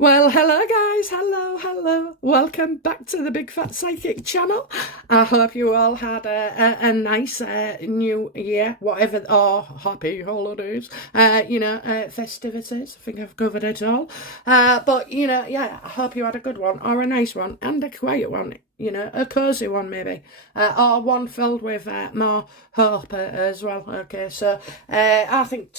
Well, hello guys, hello. Welcome back to the Big Fat Psychic channel. I hope you all had a nice new year, whatever, or happy holidays, festivities. I think I've covered it all. But, yeah, I hope you had a good one, or a nice one, and a quiet one, a cosy one maybe, or one filled with more hope as well. Okay, so I think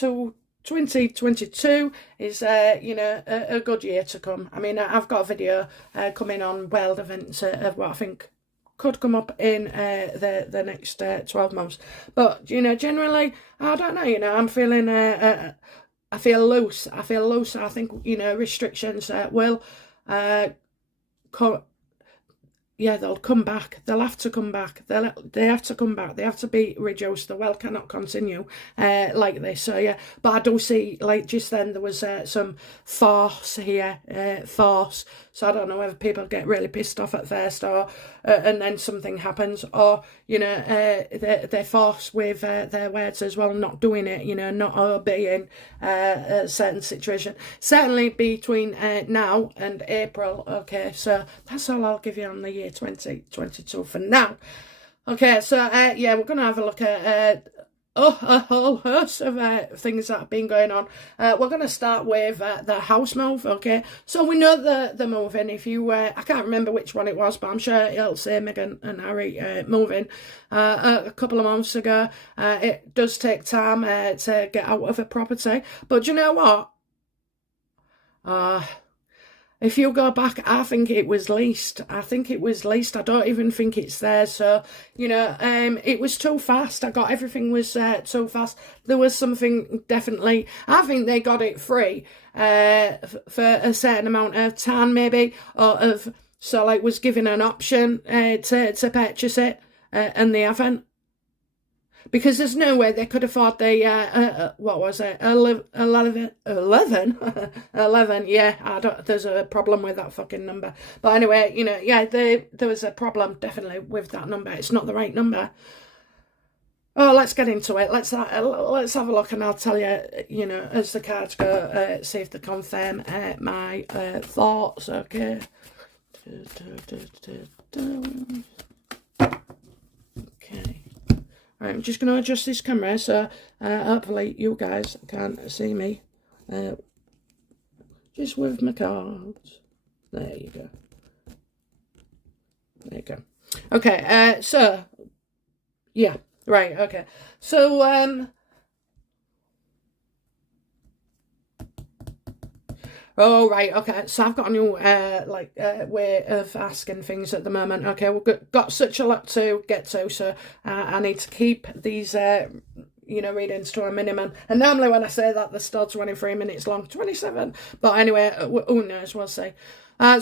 2022 is, a good year to come. I mean, I've got a video coming on world events of what I think could come up in the next 12 months. But, generally, I don't know, I'm feeling, I feel loose. I think, restrictions will come. Yeah, they'll come back. They'll have to come back. They have to come back. They have to be reduced. The world cannot continue like this. So, yeah. But I do see, like, just then there was some force here. Force. So I don't know whether people get really pissed off at first or and then something happens. Or, they're forced with their words as well, not doing it, not obeying a certain situation. Certainly between now and April. Okay, so that's all I'll give you on the year 2022 for now. Okay, so yeah, we're gonna have a look at a whole host of things that have been going on. We're gonna start with the house move. Okay, so we know the moving. If you I can't remember which one it was, but I'm sure it'll say Meghan and Harry moving a couple of months ago. It does take time to get out of a property, but you know what, if you go back, I think it was leased. I don't even think it's there. So, it was too fast. Everything was too fast. There was something definitely, I think they got it free for a certain amount of time maybe, so like was given an option to purchase it and they haven't. Because there's no way they could afford the, what was it, 11, 11, yeah, there's a problem with that fucking number. But anyway, yeah, there was a problem, definitely, with that number. It's not the right number. Oh, let's get into it. Let's have a look, and I'll tell you, as the cards go, see if they confirm my thoughts, okay? Okay. Right, I'm just going to adjust this camera so hopefully you guys can't see me. Just with my cards. There you go. There you go. Okay, so, yeah, right, okay. So, oh, right, okay, so I've got a new, way of asking things at the moment. Okay, we've got such a lot to get to, so I need to keep these, readings to a minimum. And normally when I say that, they're still 23 minutes long, 27. But anyway, who knows, we'll see.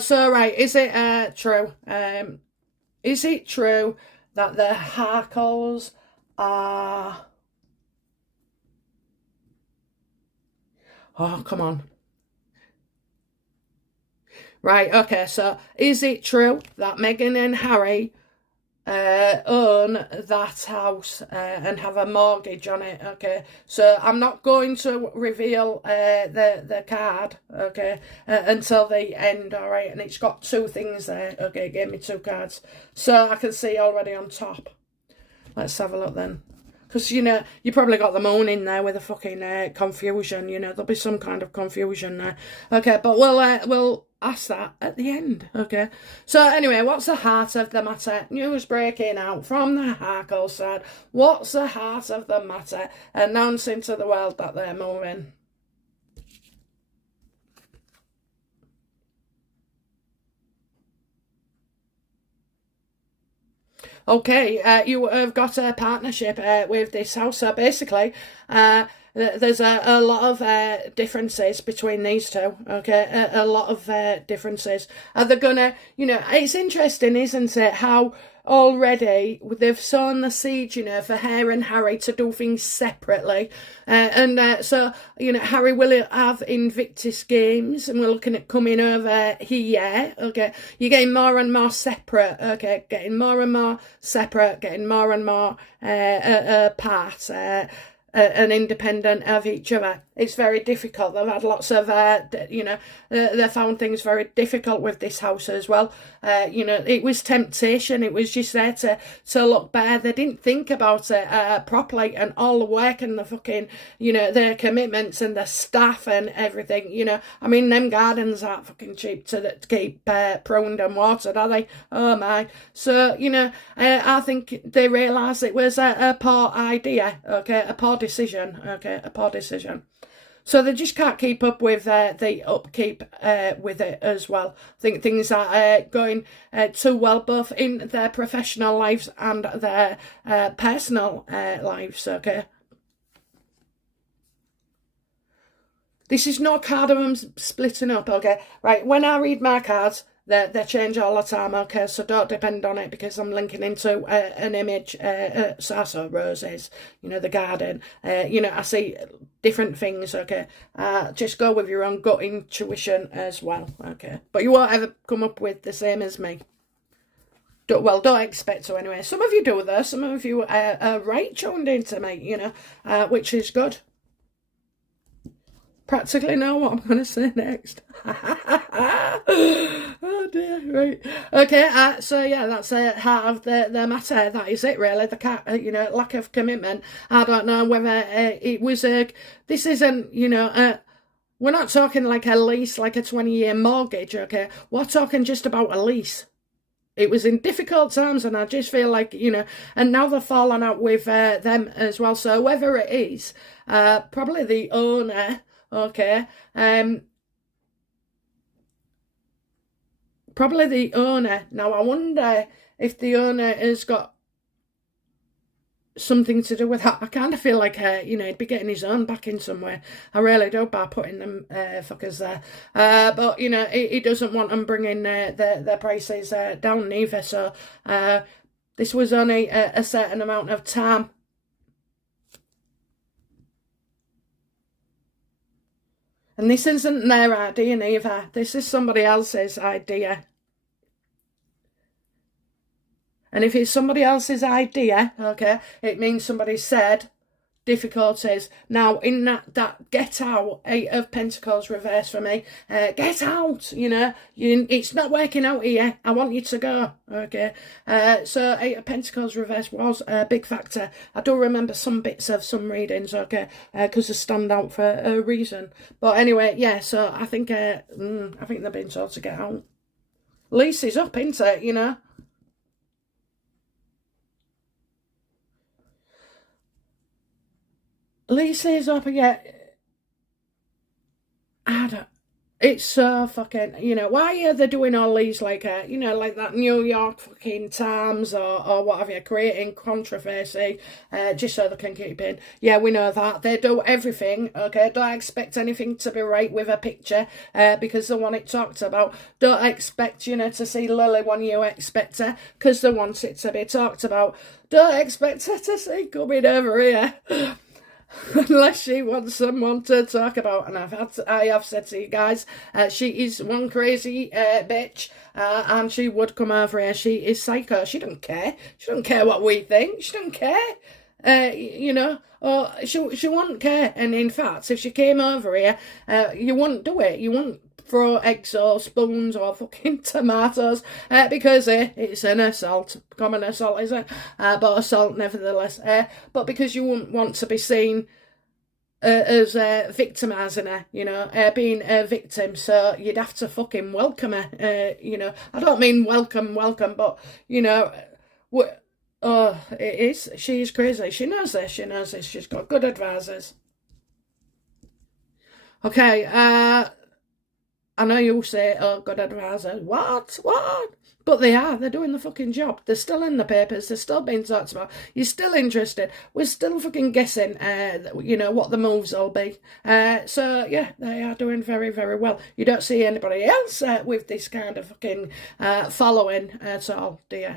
So, right, is it true? Is it true that the Harkles are... Oh, come on. Right, okay, so is it true that Meghan and Harry own that house and have a mortgage on it? Okay, so I'm not going to reveal the card, okay, until the end, all right, and it's got two things there. Okay, it gave me two cards, so I can see already on top. Let's have a look then. Because, you probably got the moon in there with a fucking confusion, there'll be some kind of confusion there. Okay, but we'll ask that at the end, okay? So, anyway, what's the heart of the matter? News breaking out from the Harkle side. What's the heart of the matter? Announcing to the world that they're moving. Okay, you have got a partnership with this house. So basically, there's a lot of differences between these two. Okay, a lot of differences. Are they gonna, it's interesting, isn't it, how already they've sown the seed, for her and Harry to do things separately. So, Harry will have Invictus Games, and we're looking at coming over here, okay? You're getting more and more separate, okay? Getting more and more separate, getting more and more apart, and independent of each other. it's very difficult. They've had lots of, they found things very difficult with this house as well. It was temptation. It was just there to look bare. They didn't think about it properly, and all the work and the fucking, their commitments and the staff and everything, I mean, them gardens aren't fucking cheap to keep pruned and watered, are they? Oh my. So, I think they realised it was a poor idea, okay, a poor decision, okay, a poor decision. So they just can't keep up with the upkeep with it as well. I think things are going too well, both in their professional lives and their personal lives, okay? This is no card of them splitting up, okay? Right, when I read my cards, they change all the time, okay? So don't depend on it, because I'm linking into an image, Sasso roses, the garden. I see different things, okay? Just go with your own gut intuition as well, okay? But you won't ever come up with the same as me. Don't expect to anyway. Some of you do though. Some of you are right tuned into me, which is good. Practically know what I'm going to say next. Oh dear, right. Okay, so yeah, that's heart of the matter. That is it, really. The lack of commitment. I don't know whether it was this isn't, we're not talking like a lease, like a 20-year mortgage, okay? We're talking just about a lease. It was in difficult times, and I just feel like, and now they're falling out with them as well. So whoever it is, probably the owner, okay, probably the owner. Now, I wonder if the owner has got something to do with that. I kind of feel like, he'd be getting his own back in somewhere. I really do, by putting them fuckers there. But, he doesn't want them bringing their prices down neither. So this was only a certain amount of time. And this isn't their idea neither. This is somebody else's idea. And if it's somebody else's idea, okay, it means somebody said difficulties. Now, in that get out, 8 of Pentacles reverse for me. Get out, it's not working out here. I want you to go, okay? So 8 of Pentacles reverse was a big factor. I do remember some bits of some readings, okay, because they stand out for a reason. But anyway, yeah, so I think they've been told to get out. Lease is up, isn't it, Lease is up, yeah. I don't. It's so fucking, why are they doing all these, like that New York fucking Times or whatever, creating controversy, just so they can keep in. Yeah, we know that. They do everything, okay? Don't expect anything to be right with a picture, because they want it talked about. Don't expect, to see Lily when you expect her, because they want it to be talked about. Don't expect her to see coming over here. Unless she wants someone to talk about, and I have said to you guys, she is one crazy bitch, and she would come over here. She is psycho. She don't care. She don't care what we think. She don't care. Or she wouldn't care. And in fact, if she came over here, you wouldn't do it. You wouldn't throw eggs or spoons or fucking tomatoes, because it's an assault, common assault, isn't it? But assault nevertheless. But because you wouldn't want to be seen as victimising her, being a victim, so you'd have to fucking welcome her. I don't mean welcome, but it is. She is crazy. She knows this. She's got good advisors. Okay, I know you'll say, oh, good advisor. What? But they're doing the fucking job. They're still in the papers. They're still being talked about. You're still interested. We're still fucking guessing, what the moves will be. So, yeah, they are doing very, very well. You don't see anybody else with this kind of fucking following at all, do you?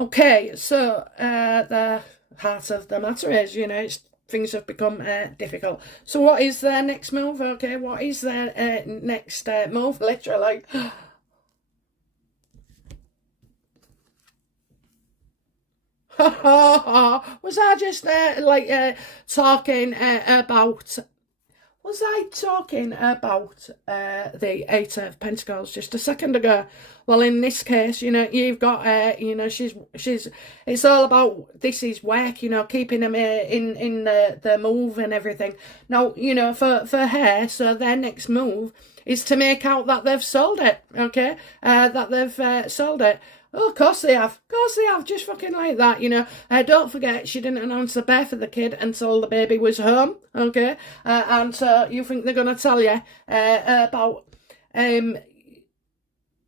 Okay, so the heart of the matter is, things have become difficult. So what is their next move? Okay, what is their next move? Literally. Was I just talking about Was I talking about the Eight of Pentacles just a second ago? Well, in this case, you know, you've got, you know, she's. It's all about this is work, you know, keeping them in the move and everything. Now, you know, for her, so their next move is to make out that they've sold it. Okay, that they've sold it. Oh, of course they have. Of course they have. Just fucking like that, you know. Don't forget, she didn't announce the birth of the kid until the baby was home, okay? And so you think they're going to tell you about...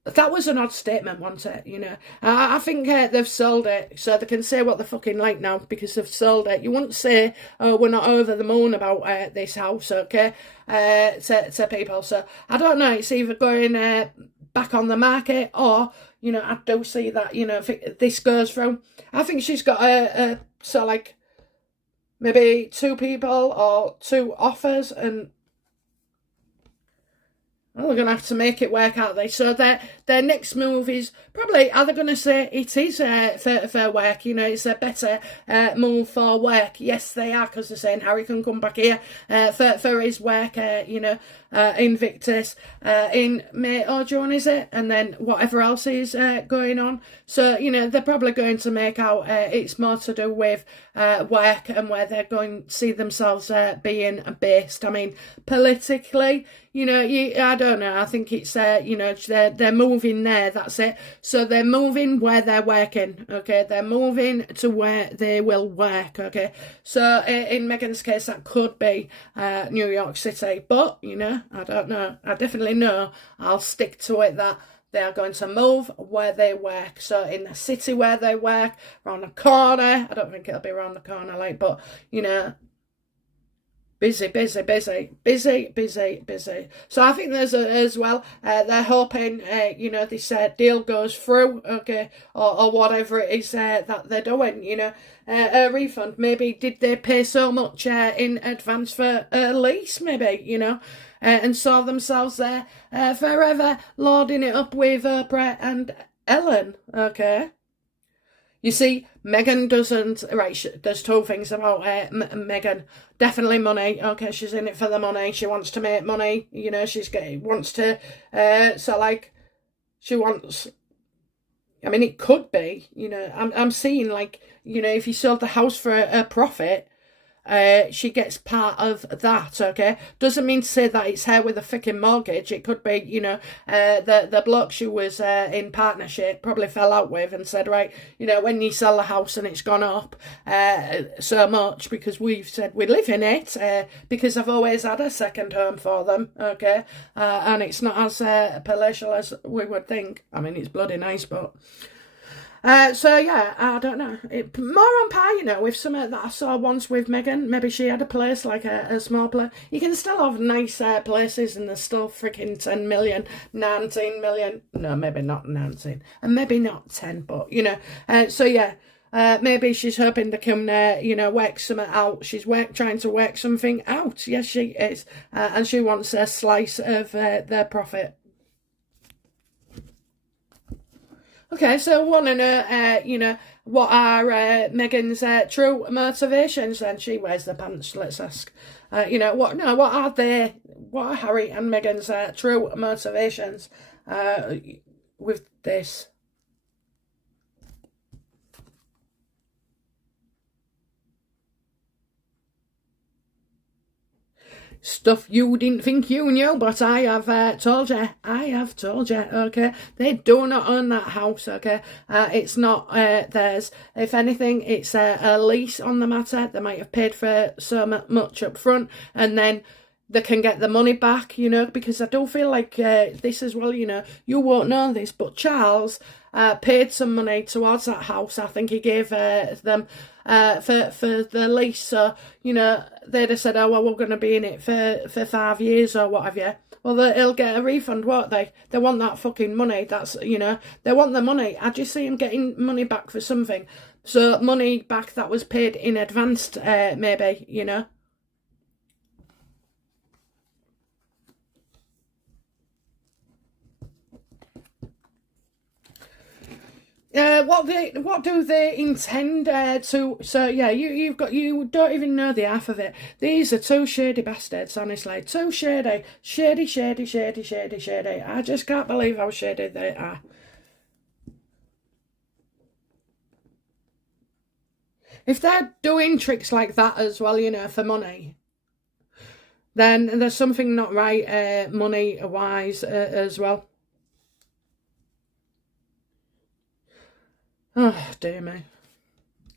that was an odd statement, wasn't it? You know, I think they've sold it, so they can say what they fucking like now because they've sold it. You wouldn't say, "Oh, we're not over the moon about this house," okay? To people. So I don't know. It's either going back on the market, or you know, I do see that. You know, if this goes through, I think she's got so like maybe 2 people or 2 offers, and well, we're going to have to make it work, aren't they? So their next move is probably, are they going to say it is for work? You know, it's a better move for work. Yes, they are, because they're saying Harry can come back here for his work, you know, Invictus, in May or June, is it? And then whatever else is going on. So, you know, they're probably going to make out it's more to do with work and where they're going to see themselves being based. I mean, politically, you know, I don't know. I think it's, you know, they're moving there. That's it. So they're moving where they're working. Okay, they're moving to where they will work. Okay, so in Meghan's case, that could be New York City. But you know, I don't know. I definitely know. I'll stick to it that they are going to move where they work. So in the city where they work, around the corner. I don't think it'll be around the corner, like, but you know. Busy. So I think there's as well, they're hoping, you know, this deal goes through, okay, or whatever it is that they're doing, you know, a refund. Maybe did they pay so much in advance for a lease, maybe, you know, and saw themselves there forever loading it up with Oprah and Ellen, okay. You see, Meghan doesn't, right, there's 2 things about Meghan. Definitely money, okay, she's in it for the money. She wants to make money, you know, wants to, so like, she wants, I mean, it could be, you know, I'm seeing like, you know, if you sold the house for a profit, she gets part of that, okay? Doesn't mean to say that it's her with a freaking mortgage. It could be, you know, the bloke she was in partnership probably fell out with and said, right, you know, when you sell the house and it's gone up so much because we've said we live in it, because I've always had a second home for them, okay? And it's not as palatial as we would think. I mean, it's bloody nice, but... so yeah, I don't know. More on par, you know, with something that I saw once with Meghan. Maybe she had a place, like a small place. You can still have nice places and there's still freaking 10 million, 19 million. No, maybe not 19. And maybe not 10, but, you know. So yeah, maybe she's hoping to come there, you know, work something out. She's trying to work something out. Yes, she is. And she wants a slice of their profit. Okay, so I want to know, you know, what are Meghan's true motivations then? She wears the pants, let's ask. You know, what are Harry and Meghan's true motivations with this? Stuff you didn't think you knew, but I have told you. I have told you, okay? They do not own that house, okay? It's not theirs. If anything, it's a lease on the matter. They might have paid for so much up front, and then they can get the money back, you know, because I do feel like this as well, you know, you won't know this, but Charles paid some money towards that house. I think he gave them for the lease. So, you know, they'd have said, oh, well, we're going to be in it for 5 years or what have you. Well, they'll get a refund, won't they? They want that fucking money. That's, you know, they want the money. I just see them getting money back for something. So money back that was paid in advance, maybe, you know. What do they intend to? So yeah, you don't even know the half of it. These are two shady bastards, honestly. Too shady, shady, shady, shady, shady, shady. I just can't believe how shady they are. If they're doing tricks like that as well, for money, then there's something not right, money wise as well. Oh dear me.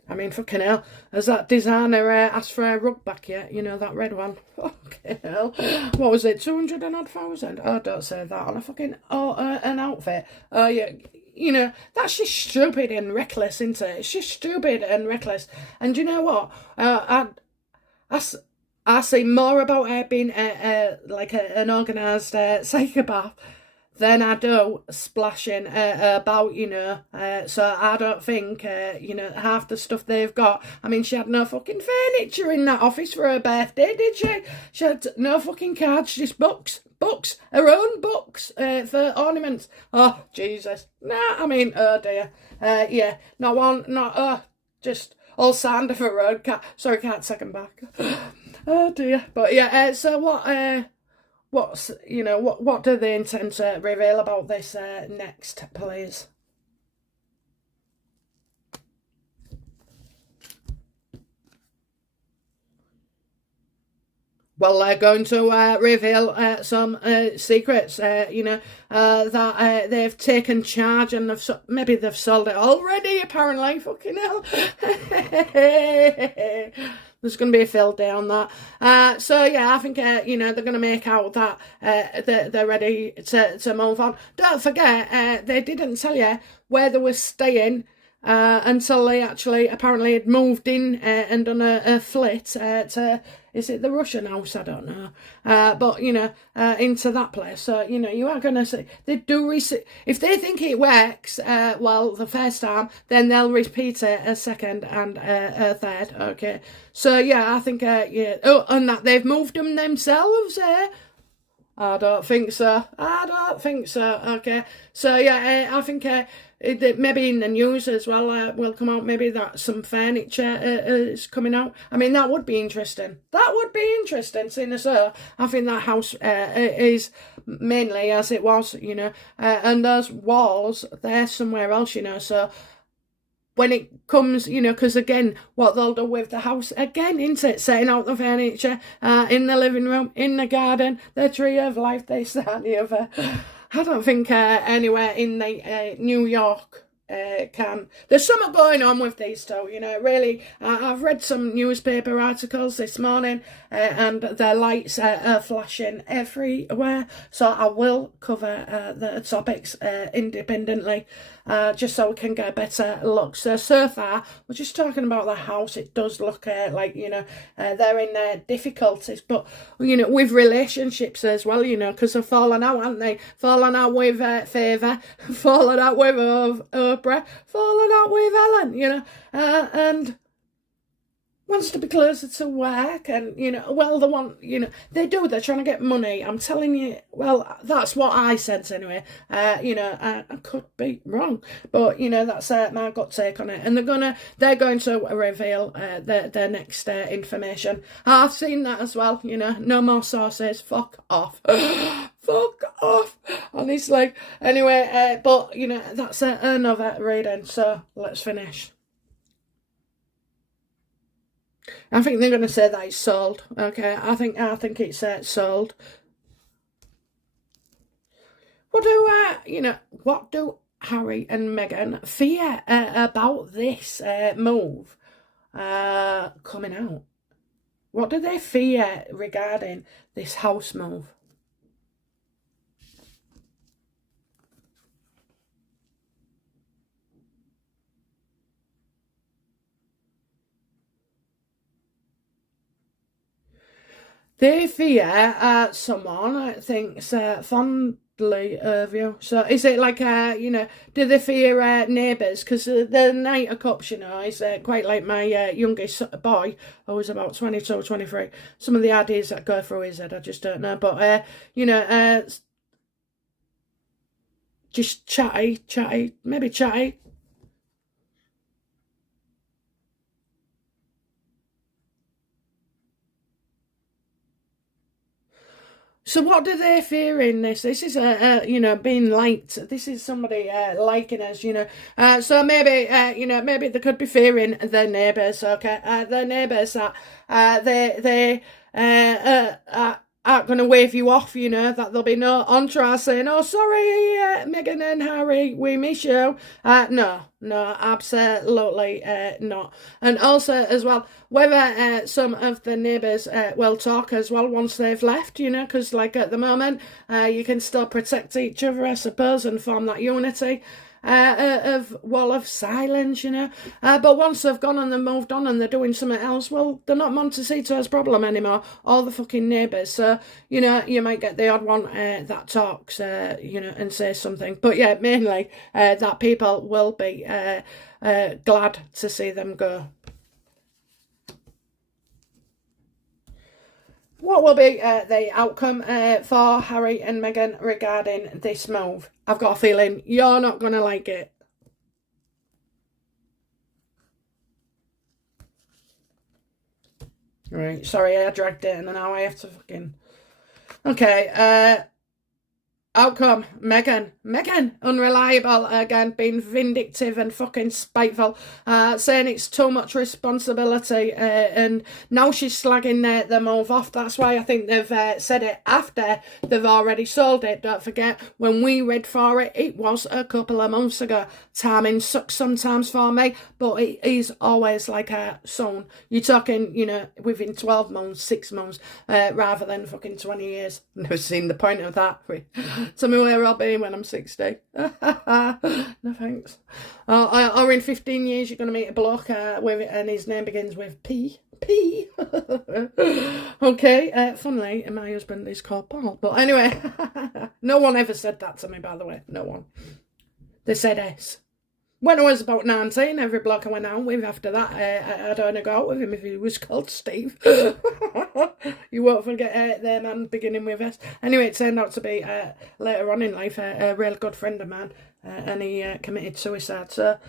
I mean, fucking hell, has that designer asked for a rug back yet? That red one. Fucking hell. What was it, 200 and odd thousand? Oh, don't say that on a fucking, an outfit. Oh, yeah. That's just stupid and reckless, isn't it? It's just stupid and reckless. And you know what? I, I see more about her being like an organised psychopath than I do splashing about, so I don't think, half the stuff they've got. I mean, she had no fucking furniture in that office for her birthday, did she? She had no fucking cards, just books, her own books for ornaments. Oh, Jesus. Nah, I mean, oh dear. Yeah, not one, just all sand of her own. Can't second back. Oh dear. But yeah, so what do they intend to reveal about this next, please? Well, they're going to reveal some secrets, that they've taken charge and maybe they've sold it already, apparently. Fucking hell. There's going to be a field day on that. So, yeah, I think, they're going to make out that they're ready to move on. Don't forget, they didn't tell you where they were staying until they actually apparently had moved in and done a flit to, is it the Russian house? I don't know. But, into that place. So, you are going to see, they do if they think it works, the first time, then they'll repeat it a second and a third, okay? So, yeah, I think, yeah. Oh, and that they've moved them themselves, I don't think so. Okay. So, yeah, I think maybe in the news as well will come out. Maybe that some furniture is coming out. I mean, that would be interesting. Seeing as I think that house is mainly as it was, and those walls, they're somewhere else, so when it comes, because again, what they'll do with the house, again, isn't it? Setting out the furniture in the living room, in the garden, the tree of life, they start the other. I don't think anywhere in the New York can. There's something going on with these two, really. I've read some newspaper articles this morning and their lights are flashing everywhere. So I will cover the topics independently just so we can get a better look. So far, we're just talking about the house. It does look like, they're in difficulties, but, with relationships as well, because they've fallen out, haven't they? Fallen out with Favour, fallen out with Oprah, fallen out with Ellen, and wants to be closer to work and, they want, they're trying to get money. I'm telling you, well, that's what I sense anyway. I could be wrong, but, that's my gut take on it. And they're going to reveal their next information. I've seen that as well, no more sources, fuck off. Fuck off, honestly. Anyway, but, that's another reading, so let's finish. I think they're going to say that it's sold. Okay, I think it's sold. What do Harry and Meghan fear about this move coming out? What do they fear regarding this house move? They fear someone thinks fondly of you. So is it like, do they fear neighbours? Because the Knight of Cups, is quite like my youngest boy, who's about 22, 23. Some of the ideas that go through his head, I just don't know. But, just chatty, maybe chatty. So what do they fear in this? This is being liked. This is somebody liking us, So maybe maybe they could be fearing their neighbours. Okay, their neighbours that they aren't going to wave you off. That there'll be no entourage saying, "Oh, sorry, Meghan and Harry, we miss you." No, absolutely not. And also as well, whether some of the neighbours will talk as well once they've left, because like at the moment, you can still protect each other, I suppose, and form that unity of wall of silence, But once they've gone and they've moved on and they're doing something else, well, they're not Montecito's problem anymore, all the fucking neighbours. So, you might get the odd one that talks, and says something. But yeah, mainly that people will be glad to see them go. What will be the outcome for Harry and Meghan regarding this move? I've got a feeling you're not going to like it. Right, sorry, I dragged it and now I have to fucking... Okay, outcome, Meghan, unreliable again, being vindictive and fucking spiteful, saying it's too much responsibility, and now she's slagging the move off. That's why I think they've said it after they've already sold it. Don't forget, when we read for it, it was a couple of months ago. Timing sucks sometimes for me, but it is always like a soon. You're talking, within 12 months, 6 months, rather than fucking 20 years. Never seen the point of that. Tell me where I'll be when I'm 60. No thanks. Or in 15 years you're going to meet a bloke and his name begins with P. Okay, funnily, my husband is called Paul. But anyway, no one ever said that to me, by the way. No one. They said S. When I was about 19, every bloke I went out with after that, I'd only go out with him if he was called Steve. You won't forget the man beginning with S. Anyway, it turned out to be, later on in life, a real good friend of mine, and he committed suicide. So,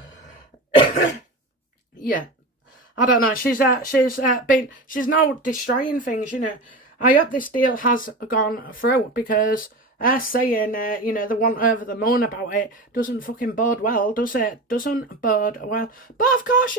yeah, I don't know. She's now destroying things, I hope this deal has gone through, because... saying, they want over the moon about it doesn't fucking bode well, does it? Doesn't bode well. But of course,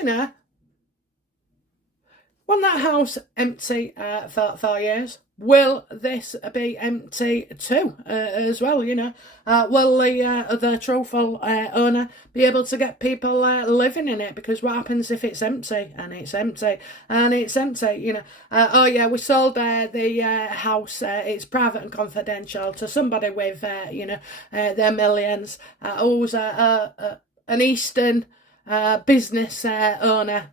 want that house empty for 4 years? Will this be empty too, as well, Will the truthful owner be able to get people living in it? Because what happens if it's empty, and it's empty, and it's empty, oh yeah, we sold the house, it's private and confidential, to somebody with, their millions, who's an Eastern business owner.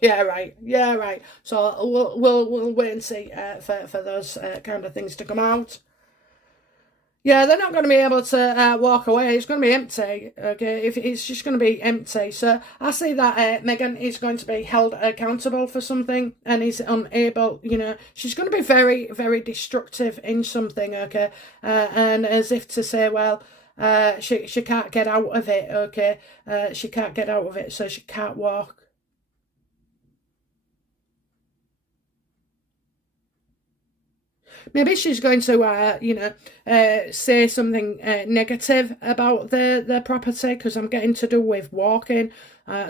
Yeah, right. So we'll wait and see for those kind of things to come out. Yeah, they're not going to be able to walk away. It's going to be empty. Okay, if it's just going to be empty. So I see that Meghan is going to be held accountable for something, and is unable. She's going to be very, very destructive in something. Okay, and as if to say, well. She can't get out of it. Okay, she can't get out of it, so she can't walk. Maybe she's going to, say something negative about the property, because I'm getting to do with walking.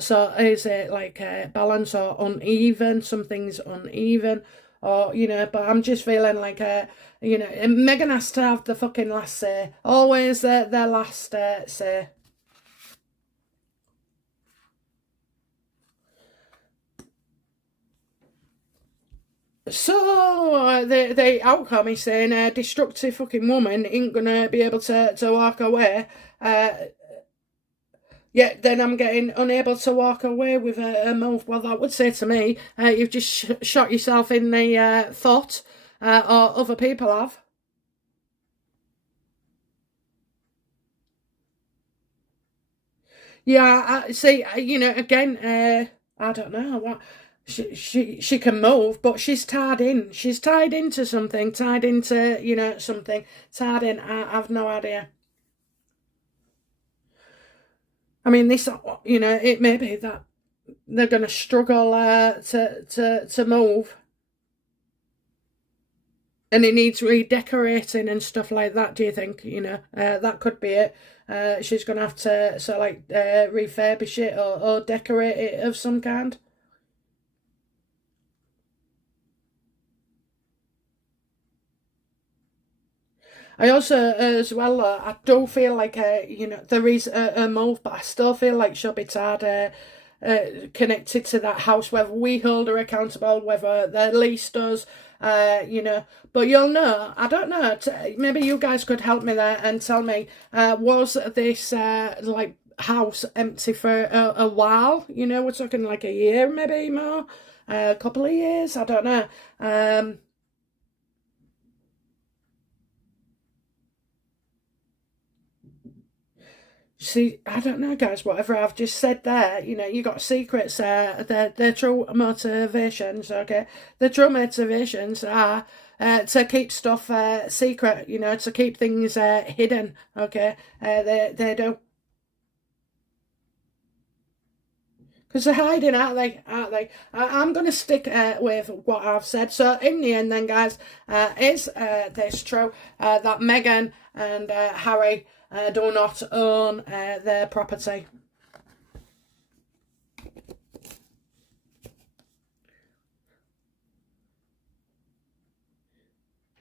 So is it like balance or uneven? Something's uneven, or but I'm just feeling like Meghan has to have the fucking last say. Always their last say. So the outcome is saying a destructive fucking woman ain't gonna be able to walk away. Yeah, then I'm getting unable to walk away with a move. Well, that would say to me, you've just shot yourself in the foot, or other people have. Yeah, I see. Again, I don't know what. She can move, but she's tied in. She's tied into something, tied into, something, tied in. I've no idea. I mean, this, it may be that they're going to struggle to move. And it needs redecorating and stuff like that, do you think? That could be it. She's going to have to, so like, refurbish it or decorate it of some kind. I also, as well, I do feel like, there is a move, but I still feel like she'll be tied, connected to that house, whether we hold her accountable, whether the lease does, But you'll know, I don't know, maybe you guys could help me there and tell me, was this, like, house empty for a while? We're talking like a year, maybe more, a couple of years, I don't know. See, I don't know, guys. Whatever I've just said there, you got secrets. Their true motivations. Okay, the true motivations are to keep stuff secret. To keep things hidden. Okay, they do, because they're hiding, aren't they? Aren't they? I'm going to stick with what I've said. So in the end, then, guys, is this true that Meghan and Harry do not own their property?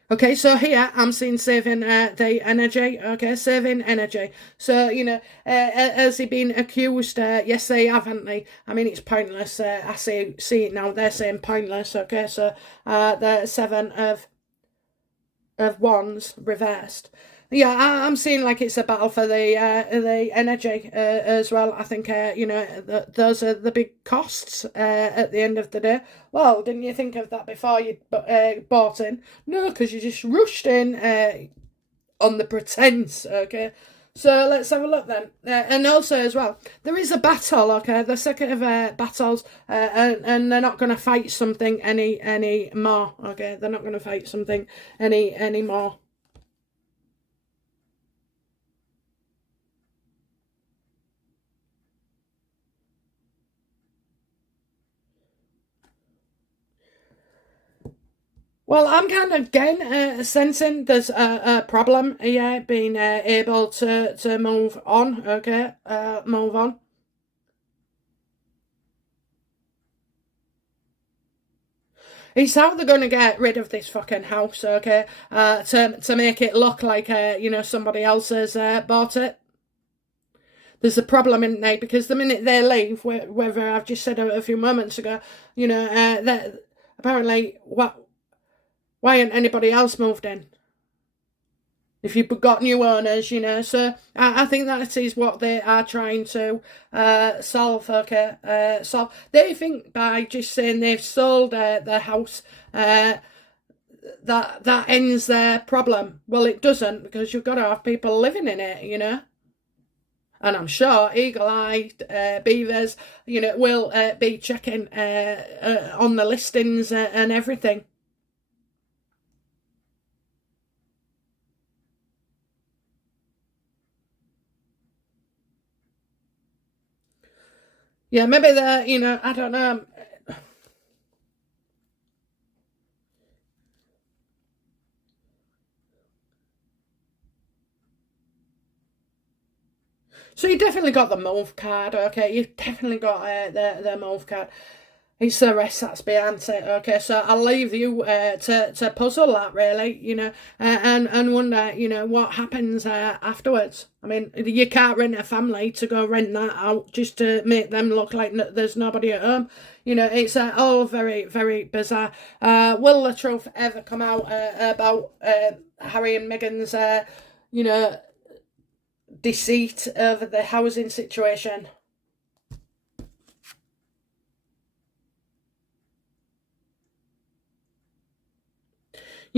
Okay, so here I'm seeing saving the energy. Okay, saving energy. So has he been accused? Yes, they haven't they? I mean, it's pointless. I see it now. They're saying pointless. Okay, so the seven of wands reversed. Yeah, I'm seeing like it's a battle for the energy as well. I think those are the big costs at the end of the day. Well, didn't you think of that before you bought in? No, because you just rushed in on the pretense. Okay, so let's have a look then. And also as well, there is a battle. Okay, they're sick of battles, and they're not going to fight something any more. Okay, they're not going to fight something any more. Well, I'm kind of again sensing there's a problem here, being able to move on. Okay, move on. It's how they're going to get rid of this fucking house. Okay, to make it look like somebody else has bought it. There's a problem, isn't there? Because the minute they leave, whether I've just said a few moments ago, that apparently why ain't anybody else moved in? If you've got new owners, So I think that is what they are trying to solve. Okay, solve. They think by just saying they've sold their house, that ends their problem. Well, it doesn't, because you've got to have people living in it. And I'm sure eagle-eyed beavers, will be checking on the listings and everything. Yeah, maybe I don't know. So you definitely got the move card, okay? You've definitely got the move card. It's the rest that's behind it, okay? So I'll leave you to puzzle that, really, and wonder, what happens afterwards. I mean, you can't rent a family to go rent that out just to make them look like there's nobody at home. It's all very, very bizarre. Will the truth ever come out about Harry and Meghan's, you know, deceit over the housing situation?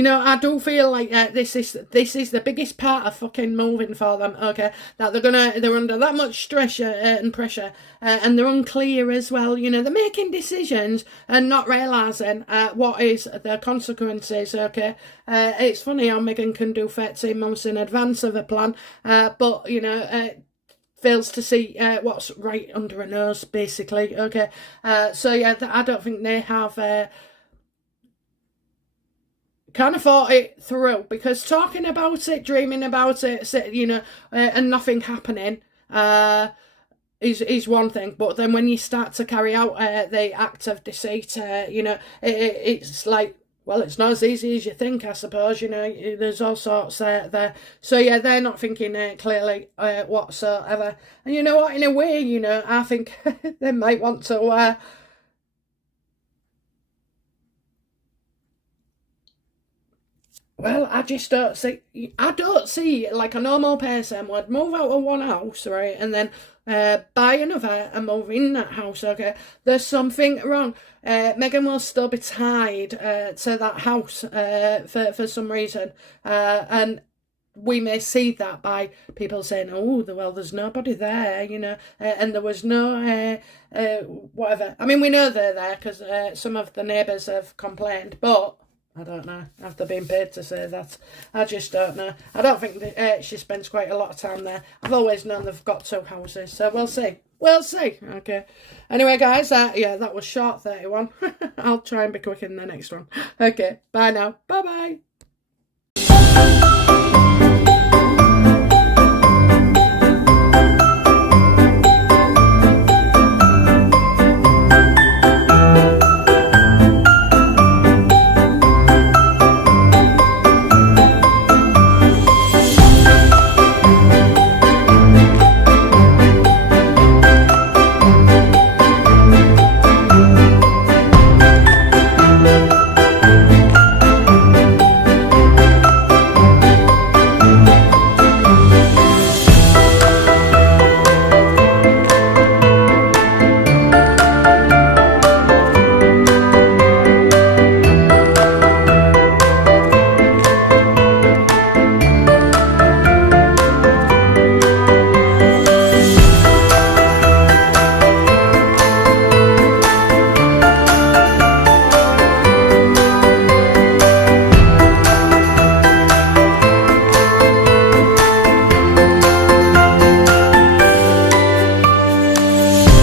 I do feel like this is the biggest part of fucking moving for them. Okay, that they're under that much stress and pressure, and they're unclear as well. They're making decisions and not realizing what is the consequences. Okay, it's funny how Meghan can do 13 months in advance of a plan, but fails to see what's right under her nose, basically. Okay, so yeah, I don't think they have. kind of thought it through, because talking about it, dreaming about it, you know, and nothing happening, is one thing, but then when you start to carry out the act of deceit, you know, it's like, well, it's not as easy as you think, I suppose. You know, there's all sorts there. So yeah, they're not thinking clearly whatsoever. And you know what? In a way, you know, I think they might want to. Well, I just don't see. I don't see like a normal person would move out of one house, right, and then buy another and move in that house. Okay, there's something wrong. Meghan will still be tied to that house for some reason, and we may see that by people saying, "Oh, well, there's nobody there," you know, and there was no whatever. I mean, we know they're there because some of the neighbours have complained, but. I don't know. After being paid to say that, I just don't know. I don't think that, she spends quite a lot of time there. I've always known they've got two houses, so we'll see. We'll see. Okay. Anyway, guys, yeah, that was short 31. I'll try and be quicker in the next one. Okay. Bye now. Bye bye.